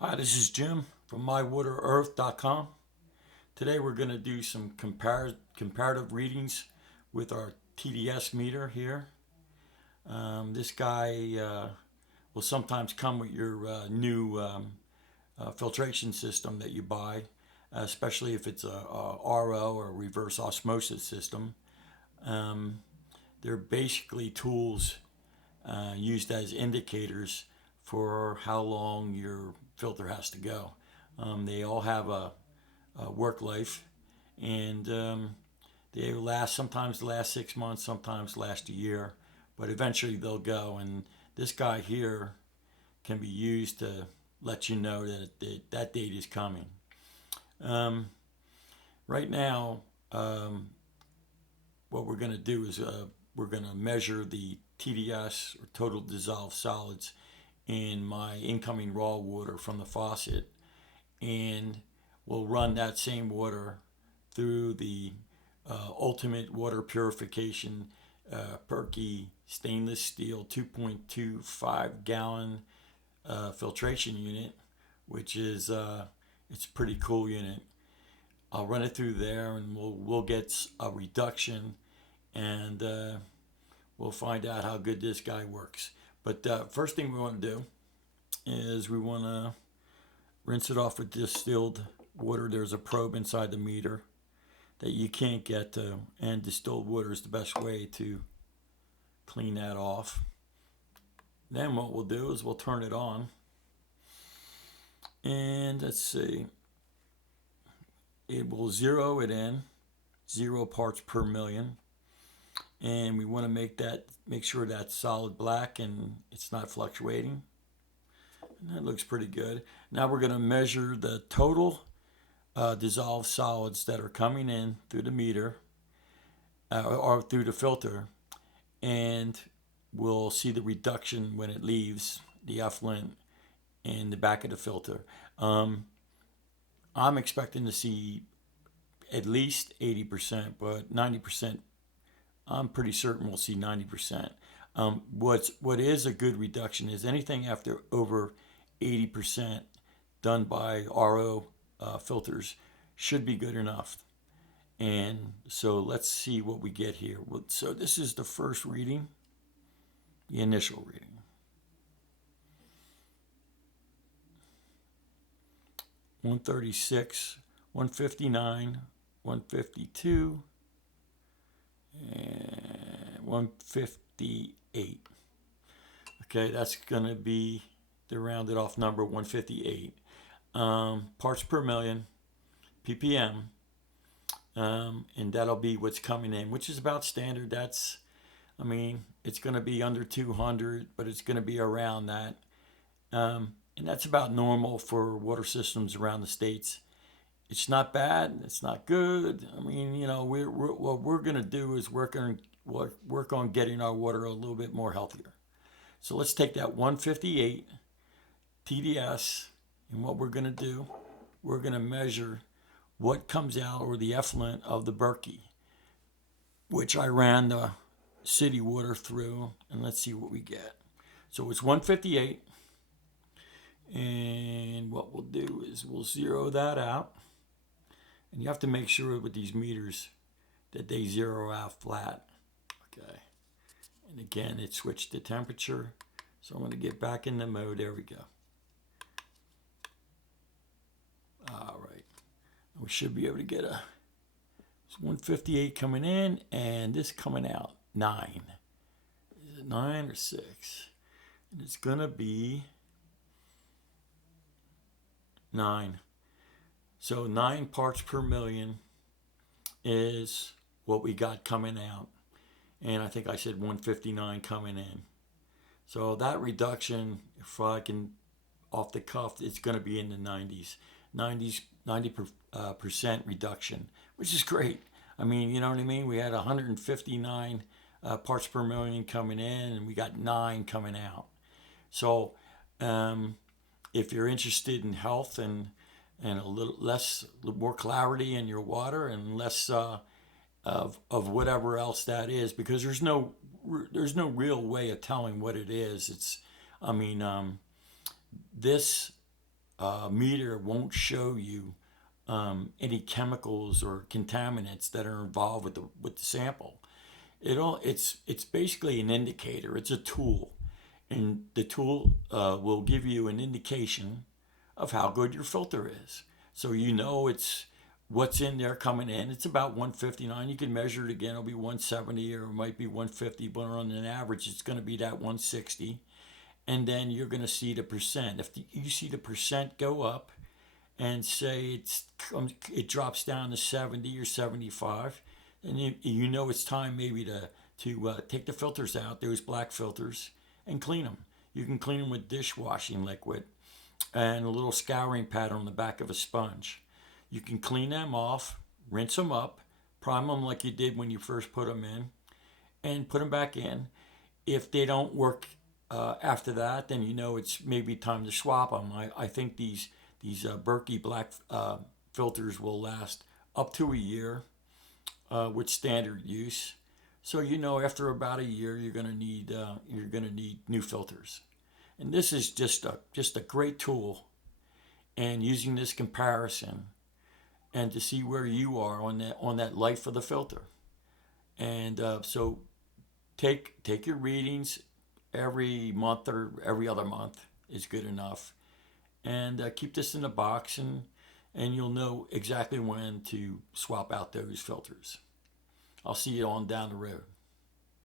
Hi, this is Jim from mywaterearth.com. Today we're going to do some comparative readings with our TDS meter here. This guy will sometimes come with your new filtration system that you buy, especially if it's a RO or reverse osmosis system. Um, they're basically tools used as indicators for how long your filter has to go. They all have a work life, and they last sometimes last 6 months, sometimes last a year, but eventually they'll go. And this guy here can be used to let you know that date is coming. Um, right now, what we're going to do is we're going to measure the TDS or total dissolved solids in my incoming raw water from the faucet, and we'll run that same water through the ultimate water purification Perky stainless steel 2.25 gallon filtration unit, which is it's a pretty cool unit. I'll run it through there, and we'll get a reduction, and we'll find out how good this guy works. But first thing we want to do is we want to rinse it off with distilled water. There's a probe inside the meter that you can't get to, and distilled water is the best way to clean that off. Then what we'll do is we'll turn it on, and let's see, it will zero it in 0 parts per million, and we want to make sure that's solid black and it's not fluctuating. And that looks pretty good. Now we're going to measure the total dissolved solids that are coming in through the meter or through the filter, and we'll see the reduction when it leaves the effluent in the back of the filter. I'm expecting to see at least 80%, but 90%, I'm pretty certain we'll see 90%. What is a good reduction is anything after over 80% done by RO filters should be good enough. And so let's see what we get here. So this is the first reading, the initial reading. 136, 159, 152, and 158. Okay, that's going to be the rounded off number 158. Parts per million, ppm, and that'll be what's coming in, which is about standard. It's going to be under 200, but it's going to be around that. And that's about normal for water systems around the states. It's not bad. It's not good. What we're going to do is work on getting our water a little bit more healthier. So let's take that 158 TDS, and what we're going to do, we're going to measure what comes out, or the effluent of the Berkey, which I ran the city water through, and let's see what we get. So it's 158, and what we'll do is we'll zero that out, and you have to make sure with these meters that they zero out flat. Okay, and again it switched the temperature, so I'm going to get back in the mode. There we go. All right, we should be able to get it's 158 coming in, and this coming out 9. Is it 9 or 6? And it's going to be 9. So 9 parts per million is what we got coming out. And I think I said 159 coming in. So that reduction, if I can off the cuff, it's going to be in the 90% reduction, which is great. You know what I mean? We had 159 parts per million coming in, and we got 9 coming out. So if you're interested in health and a little more clarity in your water, and less of whatever else that is, because there's no real way of telling what it is. This meter won't show you any chemicals or contaminants that are involved with the sample. It's basically an indicator. It's a tool, and the tool will give you an indication of how good your filter is. So you know it's what's in there coming in. It's about 159. You can measure it again. It'll be 170 or it might be 150, but on an average, it's going to be that 160. And then you're going to see the percent. If you see the percent go up, and say it drops down to 70 or 75, and you know it's time maybe to take the filters out, those black filters, and clean them. You can clean them with dishwashing liquid and a little scouring pad on the back of a sponge. You can clean them off, rinse them up, prime them like you did when you first put them in, and put them back in. If they don't work after that, then you know it's maybe time to swap them. I think these Berkey black filters will last up to a year with standard use. So you know after about a year you're gonna need new filters. And this is just a great tool. And using this comparison and to see where you are on that life of the filter. And so take your readings every month or every other month is good enough. And keep this in the box, and you'll know exactly when to swap out those filters. I'll see you on down the road.